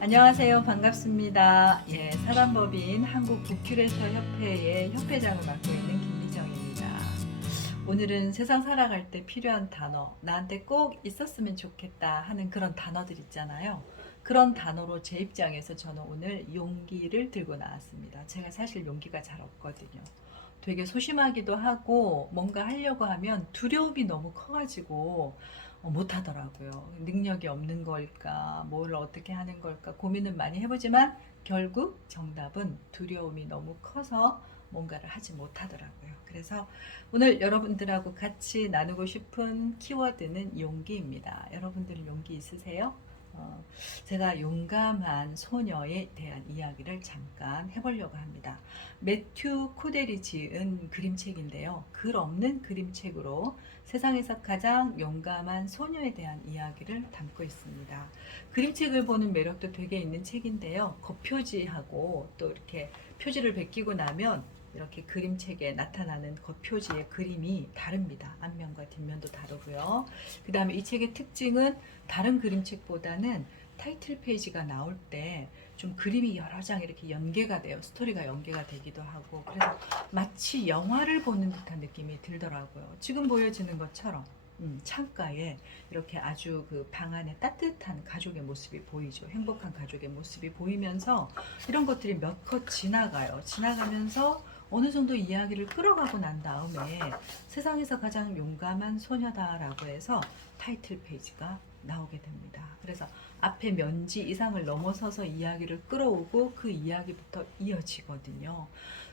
안녕하세요. 반갑습니다. 예, 사단법인 한국 북큐레이터 협회의 협회장을 맡고 있는 김미정입니다. 오늘은 세상 살아갈 때 필요한 단어, 나한테 꼭 있었으면 좋겠다 하는 그런 단어들 있잖아요. 그런 단어로 제 입장에서 저는 오늘 용기를 들고 나왔습니다. 제가 사실 용기가 잘 없거든요. 되게 소심하기도 하고 뭔가 하려고 하면 두려움이 너무 커가지고 못하더라고요. 능력이 없는 걸까, 뭘 어떻게 하는 걸까 고민은 많이 해보지만 결국 정답은 두려움이 너무 커서 뭔가를 하지 못하더라고요. 그래서 오늘 여러분들하고 같이 나누고 싶은 키워드는 용기입니다. 여러분들 용기 있으세요? 어, 제가 용감한 소녀에 대한 이야기를 잠깐 해보려고 합니다. 매튜 코델이 지은 그림책인데요. 글 없는 그림책으로 세상에서 가장 용감한 소녀에 대한 이야기를 담고 있습니다. 그림책을 보는 매력도 되게 있는 책인데요. 겉표지하고 또 이렇게 표지를 베끼고 나면 이렇게 그림책에 나타나는 겉표지의 그림이 다릅니다. 앞면과 뒷면도 다르고요. 그 다음에 이 책의 특징은 다른 그림책보다는 타이틀 페이지가 나올 때 좀 그림이 여러 장 이렇게 연계가 돼요. 스토리가 연계가 되기도 하고 그래서 마치 영화를 보는 듯한 느낌이 들더라고요. 지금 보여지는 것처럼 창가에 이렇게 아주 그 방 안에 따뜻한 가족의 모습이 보이죠. 행복한 가족의 모습이 보이면서 이런 것들이 몇 컷 지나가요. 지나가면서 어느 정도 이야기를 끌어가고 난 다음에 세상에서 가장 용감한 소녀다라고 해서 타이틀 페이지가 나오게 됩니다. 그래서 앞에 면지 이상을 넘어서서 이야기를 끌어오고 그 이야기부터 이어지거든요.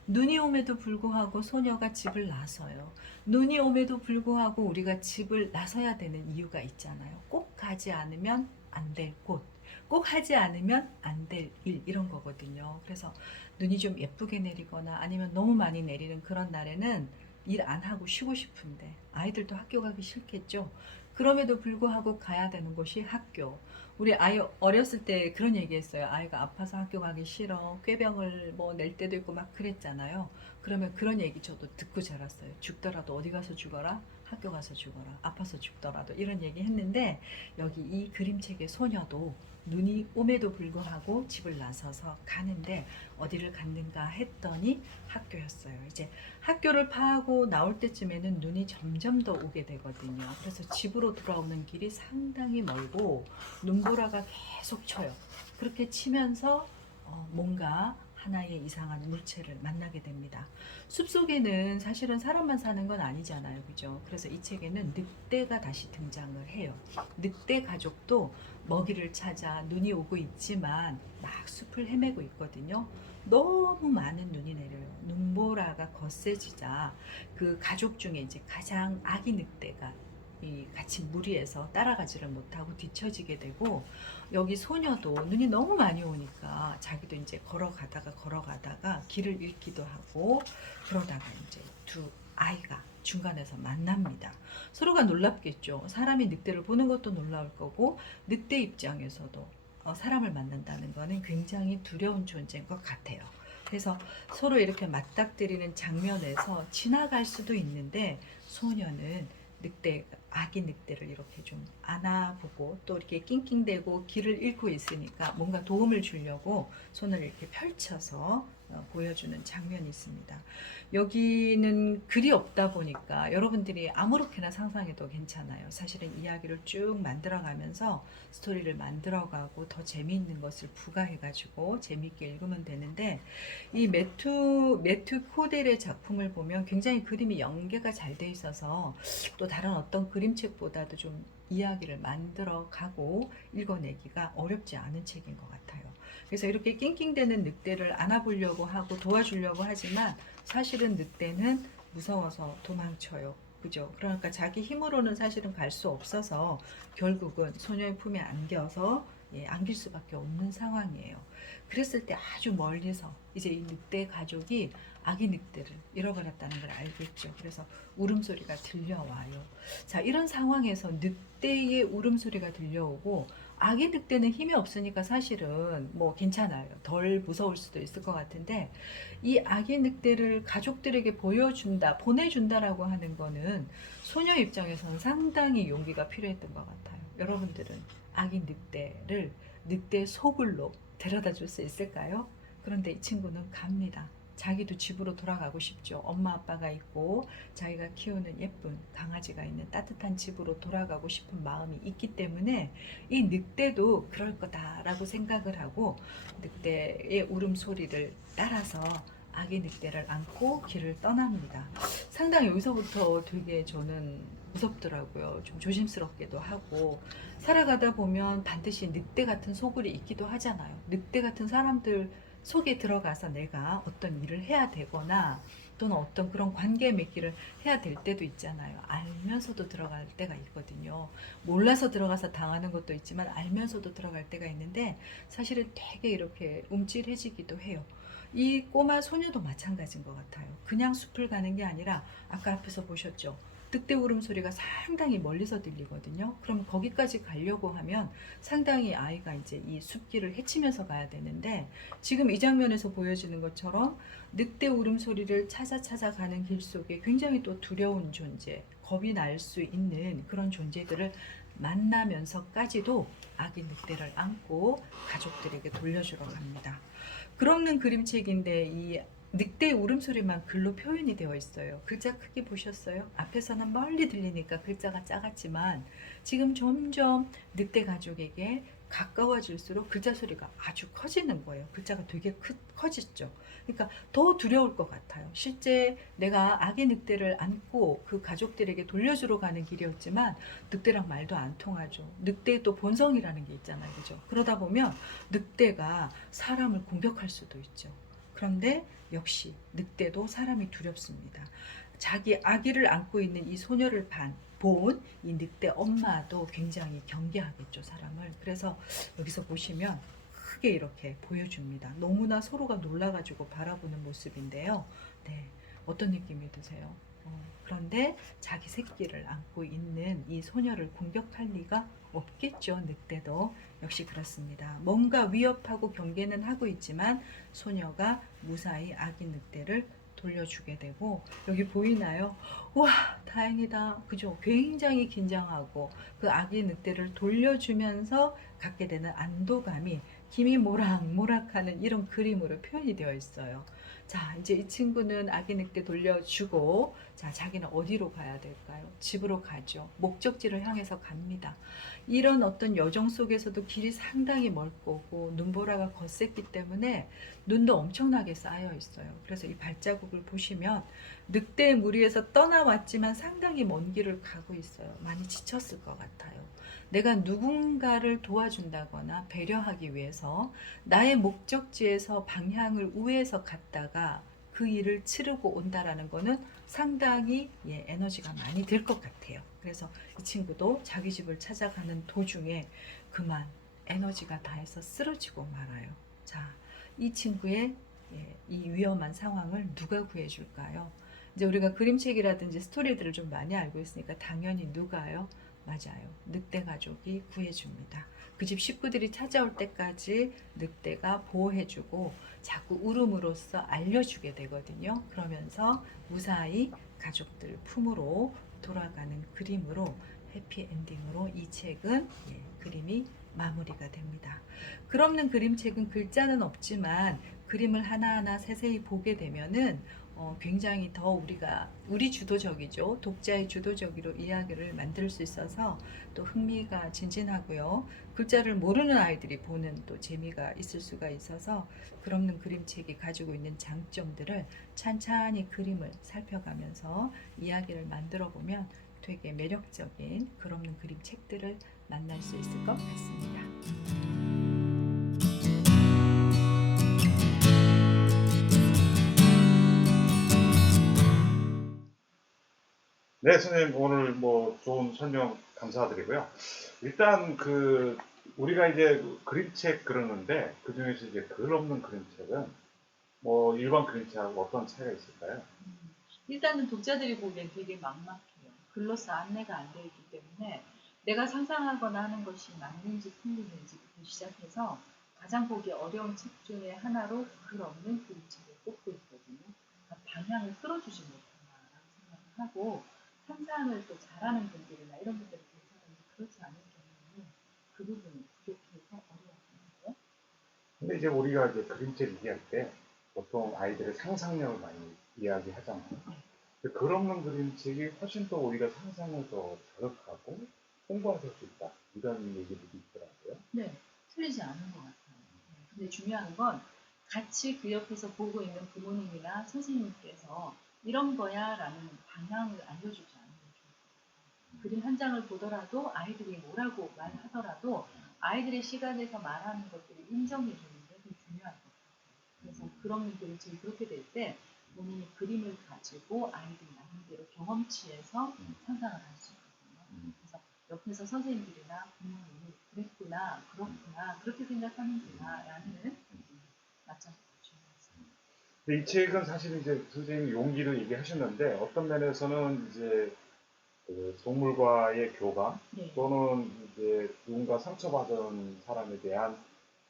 눈이 옴에도 불구하고 소녀가 집을 나서요. 눈이 옴에도 불구하고 우리가 집을 나서야 되는 이유가 있잖아요. 꼭 가지 않으면 안 될 곳, 꼭 하지 않으면 안 될 일, 이런 거거든요. 그래서 눈이 좀 예쁘게 내리거나 아니면 너무 많이 내리는 그런 날에는 일 안 하고 쉬고 싶은데 아이들도 학교 가기 싫겠죠. 그럼에도 불구하고 가야 되는 곳이 학교. 우리 아이 어렸을 때 그런 얘기했어요. 아이가 아파서 학교 가기 싫어. 꾀병을 뭐 낼 때도 있고 막 그랬잖아요. 그러면 그런 얘기 저도 듣고 자랐어요. 죽더라도 어디 가서 죽어라? 학교 가서 죽어라. 아파서 죽더라도 이런 얘기 했는데 여기 이 그림책의 소녀도 눈이 옴에도 불구하고 집을 나서서 가는데 어디를 갔는가 했더니 학교였어요. 이제 학교를 파하고 나올 때쯤에는 눈이 점점 더 오게 되거든요. 그래서 집으로 돌아오는 길이 상당히 멀고 눈보라가 계속 쳐요. 그렇게 치면서 뭔가 하나의 이상한 물체를 만나게 됩니다. 숲속에는 사실은 사람만 사는 건 아니잖아요. 그죠? 그래서 이 책에는 늑대가 다시 등장을 해요. 늑대 가족도 먹이를 찾아 눈이 오고 있지만 막 숲을 헤매고 있거든요. 너무 많은 눈이 내려요. 눈보라가 거세지자 그 가족 중에 이제 가장 아기 늑대가 이 같이 무리해서 따라가지를 못하고 뒤처지게 되고 여기 소녀도 눈이 너무 많이 오니까 자기도 이제 걸어가다가 길을 잃기도 하고 그러다가 이제 두 아이가 중간에서 만납니다. 서로가 놀랍겠죠. 사람이 늑대를 보는 것도 놀라울 거고 늑대 입장에서도 사람을 만난다는 거는 굉장히 두려운 존재인 것 같아요. 그래서 서로 이렇게 맞닥뜨리는 장면에서 지나갈 수도 있는데 소녀는 아기 늑대를 이렇게 좀 안아보고 또 이렇게 낑낑대고 길을 잃고 있으니까 뭔가 도움을 주려고 손을 이렇게 펼쳐서 보여주는 장면이 있습니다. 여기는 글이 없다 보니까 여러분들이 아무렇게나 상상해도 괜찮아요. 사실은 이야기를 쭉 만들어가면서 스토리를 만들어가고 더 재미있는 것을 부가해가지고 재미있게 읽으면 되는데 이 매튜 코델의 작품을 보면 굉장히 그림이 연계가 잘 돼 있어서 또 다른 어떤 그림책보다도 좀 이야기를 만들어 가고 읽어내기가 어렵지 않은 책인 것 같아요. 그래서 이렇게 낑낑대는 늑대를 안아보려고 하고 도와주려고 하지만 사실은 늑대는 무서워서 도망쳐요. 그죠? 그러니까 자기 힘으로는 사실은 갈 수 없어서 결국은 소녀의 품에 안겨서 안길 수밖에 없는 상황이에요. 그랬을 때 아주 멀리서 이제 이 늑대 가족이 아기 늑대를 잃어버렸다는 걸 알겠죠. 그래서 울음소리가 들려와요. 자, 이런 상황에서 늑대의 울음소리가 들려오고 아기 늑대는 힘이 없으니까 사실은 뭐 괜찮아요. 덜 무서울 수도 있을 것 같은데 이 아기 늑대를 가족들에게 보내준다라고 하는 거는 소녀 입장에서는 상당히 용기가 필요했던 것 같아요. 여러분들은 아기 늑대를 늑대 소굴로 데려다 줄 수 있을까요? 그런데 이 친구는 갑니다. 자기도 집으로 돌아가고 싶죠. 엄마 아빠가 있고 자기가 키우는 예쁜 강아지가 있는 따뜻한 집으로 돌아가고 싶은 마음이 있기 때문에 이 늑대도 그럴 거다라고 생각을 하고 늑대의 울음소리를 따라서 아기 늑대를 안고 길을 떠납니다. 상당히 여기서부터 되게 저는 무섭더라고요. 좀 조심스럽기도 하고 살아가다 보면 반드시 늑대 같은 소굴이 있기도 하잖아요. 늑대 같은 사람들 속에 들어가서 내가 어떤 일을 해야 되거나 또는 어떤 그런 관계 맺기를 해야 될 때도 있잖아요. 알면서도 들어갈 때가 있거든요. 몰라서 들어가서 당하는 것도 있지만 알면서도 들어갈 때가 있는데 사실은 되게 이렇게 움찔해지기도 해요. 이 꼬마 소녀도 마찬가지인 것 같아요. 그냥 숲을 가는 게 아니라 아까 앞에서 보셨죠? 늑대 울음소리가 상당히 멀리서 들리거든요. 그럼 거기까지 가려고 하면 상당히 아이가 이제 이 숲길을 헤치면서 가야 되는데 지금 이 장면에서 보여지는 것처럼 늑대 울음소리를 찾아 가는 길 속에 굉장히 또 두려운 존재, 겁이 날 수 있는 그런 존재들을 만나면서까지도 아기 늑대를 안고 가족들에게 돌려주러 갑니다. 글없는 그림책인데 이 늑대의 울음소리만 글로 표현이 되어 있어요. 글자 크기 보셨어요? 앞에서는 멀리 들리니까 글자가 작았지만 지금 점점 늑대 가족에게 가까워질수록 글자 소리가 아주 커지는 거예요. 글자가 되게 커졌죠. 그러니까 더 두려울 것 같아요. 실제 내가 아기 늑대를 안고 그 가족들에게 돌려주러 가는 길이었지만 늑대랑 말도 안 통하죠. 늑대의 또 본성이라는 게 있잖아요. 그죠? 그러다 보면 늑대가 사람을 공격할 수도 있죠. 그런데 역시 늑대도 사람이 두렵습니다. 자기 아기를 안고 있는 이 소녀를 본 이 늑대 엄마도 굉장히 경계하겠죠, 사람을. 그래서 여기서 보시면 크게 이렇게 보여줍니다. 너무나 서로가 놀라가지고 바라보는 모습인데요. 네, 어떤 느낌이 드세요? 그런데 자기 새끼를 안고 있는 이 소녀를 공격할 리가 없겠죠. 늑대도 역시 그렇습니다. 뭔가 위협하고 경계는 하고 있지만 소녀가 무사히 아기 늑대를 돌려주게 되고 여기 보이나요? 와 다행이다 그죠? 굉장히 긴장하고 그 아기 늑대를 돌려주면서 갖게 되는 안도감이 김이 모락모락하는 이런 그림으로 표현이 되어 있어요. 자 이제 이 친구는 아기 늑대 돌려주고 자 자기는 어디로 가야 될까요? 집으로 가죠. 목적지를 향해서 갑니다. 이런 어떤 여정 속에서도 길이 상당히 멀 거고 눈보라가 거셌기 때문에 눈도 엄청나게 쌓여 있어요. 그래서 이 발자국을 보시면 늑대의 무리에서 떠나왔지만 상당히 먼 길을 가고 있어요. 많이 지쳤을 것 같아요. 내가 누군가를 도와준다거나 배려하기 위해서 나의 목적지에서 방향을 우회해서 갔다가 그 일을 치르고 온다라는 거는 상당히 에너지가 많이 들 것 같아요. 그래서 이 친구도 자기 집을 찾아가는 도중에 그만 에너지가 다해서 쓰러지고 말아요. 자, 이 친구의 이 위험한 상황을 누가 구해줄까요? 이제 우리가 그림책이라든지 스토리들을 좀 많이 알고 있으니까 당연히 누가요? 맞아요. 늑대 가족이 구해줍니다. 그 집 식구들이 찾아올 때까지 늑대가 보호해주고 자꾸 울음으로써 알려주게 되거든요. 그러면서 무사히 가족들 품으로 돌아가는 그림으로 해피엔딩으로 이 책은 그림이 마무리가 됩니다. 글없는 그림책은 글자는 없지만 그림을 하나하나 세세히 보게 되면은 굉장히 더 우리 주도적이죠. 독자의 주도적으로 이야기를 만들 수 있어서 또 흥미가 진진하고요. 글자를 모르는 아이들이 보는 또 재미가 있을 수가 있어서 글없는 그림책이 가지고 있는 장점들을 찬찬히 그림을 살펴가면서 이야기를 만들어 보면 되게 매력적인 글없는 그림책들을 만날 수 있을 것 같습니다. 네, 선생님 오늘 뭐 좋은 설명 감사드리고요. 일단 우리가 이제 그림책 그러는데 그 중에서 이제 글 없는 그림책은 뭐 일반 그림책하고 어떤 차이가 있을까요? 일단은 독자들이 보기엔 되게 막막해요. 글로써 안내가 안 되어 있기 때문에 내가 상상하거나 하는 것이 맞는지 틀리는지부터 시작해서 가장 보기 어려운 책 중에 하나로 글 없는 그림책을 꼽고 있거든요. 그러니까 방향을 끌어주지 못하나라고 생각을 하고 상상을 또 잘하는 분들이나 이런 분들이 괜찮은지 그렇지 않을 경우에는 그 부분이 부족해서 어려워요. 근데 이제 우리가 이제 그림책 얘기할 때 보통 아이들의 상상력을 많이 이야기하잖아요. 근데 글 없는 그림책이 훨씬 더 오히려 상상을 더 자극하고 홍보할 수 있다. 이런 얘기들이 있더라고요. 네, 틀리지 않은 것 같아요. 근데 중요한 건 같이 그 옆에서 보고 있는 부모님이나 선생님께서 이런 거야 라는 방향을 알려주지 않는 게 좋을 것 같아요. 그림 한 장을 보더라도 아이들이 뭐라고 말하더라도 아이들의 시간에서 말하는 것들을 인정해 주는 게 좀 중요할 것 같아요. 그래서 그런 그림책이 그렇게 될 때 본인이 그림을 가지고 아이들이 나름대로 경험치에서 상상을 할 수 있거든요. 그래서 옆에서 선생님들이나 부모님이 그랬구나, 그렇구나, 그렇게 생각하는구나 라는 맞장구가 중요하습니다. 근데 이 책은 사실 이제 선생님이 용기를 얘기하셨는데 어떤 면에서는 이제 그 동물과의 교감 네. 또는 이제 누군가 상처받은 사람에 대한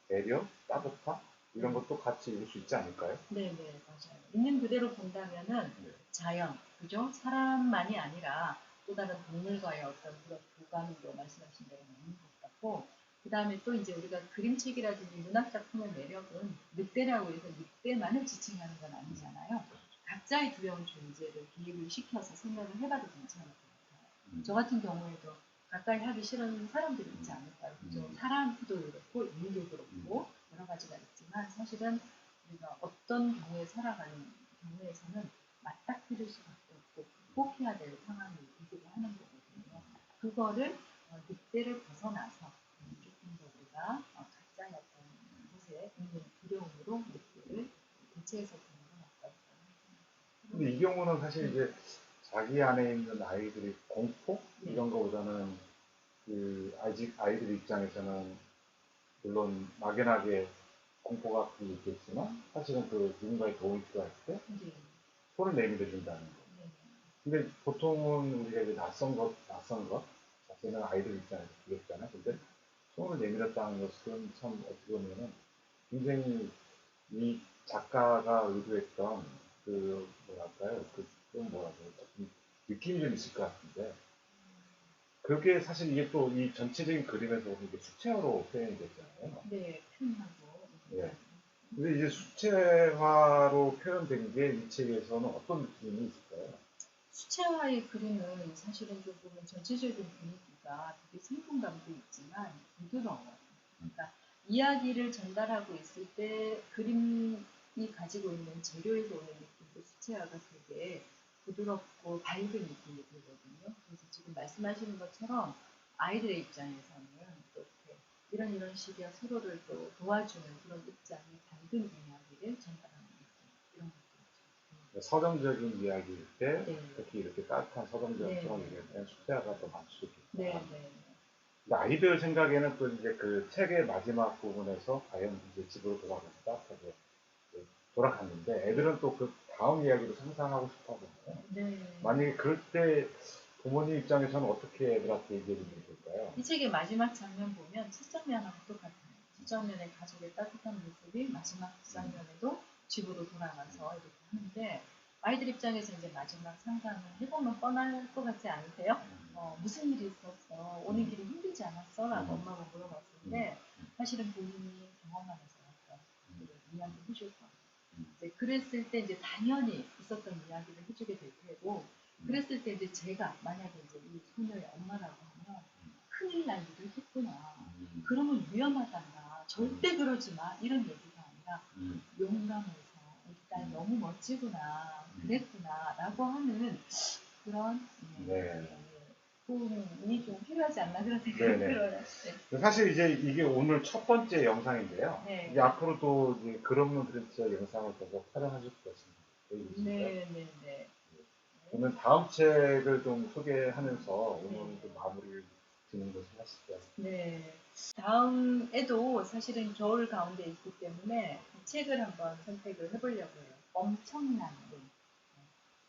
배려, 따뜻함 이런 것도 같이 읽을 수 있지 않을까요? 네, 네, 맞아요. 있는 그대로 본다면은 네. 자연, 그죠? 사람만이 아니라 또 다른 동물과의 어떤 그런 교감도 말씀하신 대로 있는 것 같고, 그 다음에 또 이제 우리가 그림책이라든지 문학 작품의 매력은 늑대라고 해서 늑대만을 지칭하는 건 아니잖아요. 각자의 두려운 존재를 기입을 시켜서 생각을 해봐도 괜찮을 것 같아요. 저 같은 경우에도 가까이 하기 싫은 사람들이 있지 않을까요? 그죠? 사람도 그렇고, 일도 그렇고, 여러 가지가 있지만 사실은 우리가 어떤 경우에 살아가는 경우에서는 맞닥뜨릴 수밖에 없고 극복해야 될 상황이 되기도 하는 거거든요. 그거를 늑대를 벗어나서 조금 더 우리가 각자의 어떤 곳에 있는 두려움으로 늑대를 대체해서 보는 건 어떨까. 근데 이 경우는 사실 이제 자기 안에 있는 아이들의 공포 네. 이런 거보다는 그 아직 아이들 입장에서는 물론 막연하게 공포가 있겠지만 사실은 그 누군가의 도움이 필요할 때 네. 손을 내밀어 준다는 거. 네. 근데 보통은 우리가 이제 낯선 것 자체는 아이들 입장에서 두렵잖아요. 근데 손을 내밀었다는 것은 참 어떻게 보면은 굉장히 이 작가가 의도했던 그 뭐랄까요, 그좀 뭐라고 조금 느낌이 좀 있을 것 같은데 그렇게 사실 이게 또 이 전체적인 그림에서 보면 이게 수채화로 표현이 됐잖아요. 네, 표현하고. 예. 근데 이제 수채화로 표현된 게 이 책에서는 어떤 느낌이 있을까요? 수채화의 그림은 사실은 좀 보면 전체적인 분위기가 되게 생동감도 있지만 부드러워요. 그러니까 이야기를 전달하고 있을 때 그림이 가지고 있는 재료에서 오는 느낌도 수채화가 되게 부드럽고 밝은 느낌이 들거든요. 그래서 지금 말씀하시는 것처럼 아이들의 입장에서는 또 이렇게 이런 식의 서로를 또 도와주는 그런 입장의 밝은 이야기를 전달하는 느낌 이런 것들이 서정적인 이야기일 때 네. 특히 이렇게 따뜻한 서정적처럼 네. 얘기할 때는 수채화가 더 맞을 수 있겠다. 네, 네. 근데 아이들 생각에는 또 이제 그 책의 마지막 부분에서 과연 이제 집으로 돌아가서 따뜻하게 돌아갔는데 애들은 또 그 다음 이야기를 상상하고 싶어 하잖아요. 네. 만약에 그럴 때 부모님 입장에서는 어떻게 애들한테 얘기해 주면 좋을까요? 이 책의 마지막 장면 보면 첫 장면하고 똑같아요. 첫 장면에 가족의 따뜻한 모습이 마지막 장면에도 집으로 돌아가서 이렇게 하는데 아이들 입장에서 이제 마지막 상상을 해보면 뻔할 것 같지 않으세요? 무슨 일이 있었어? 오는 길이 힘들지 않았어? 라고 엄마가 물어봤을 때 사실은 본인이 경험하면서 어떤 일을 이야기해 줄 거예요. 이제 그랬을 때 이제 당연히 있었던 이야기를 해주게 될 테고 그랬을 때 이제 제가 만약에 이제 이 손을 엄마라고 하면 큰일 날 일을 했구나. 그러면 위험하단다. 절대 그러지 마. 이런 얘기가 아니라 용감해서 우리 딸 너무 멋지구나. 그랬구나. 라고 하는 그런 네. 부분이 좀 필요하지 않나 그런 생각이 네네. 들어요. 네. 사실 이제 이게 오늘 첫 번째 영상인데요. 네. 이제 앞으로 또 이제 글 없는 그림책 영상을 계속 촬영하실 것입니다. 네, 네, 네. 그러면 다음 책을 좀 소개하면서 오늘 좀 마무리를 짓는 것을 하시죠. 네. 다음에도 사실은 겨울 가운데 있기 때문에 이 책을 한번 선택을 해보려고 해요. 엄청난 눈.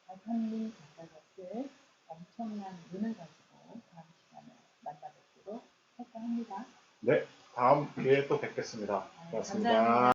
박한민 작가가 쓴 엄청난 눈을 가지고 다음 시간에 만나뵙도록 할까 합니다. 네, 다음 기회에 또 뵙겠습니다. 고맙습니다. 감사합니다.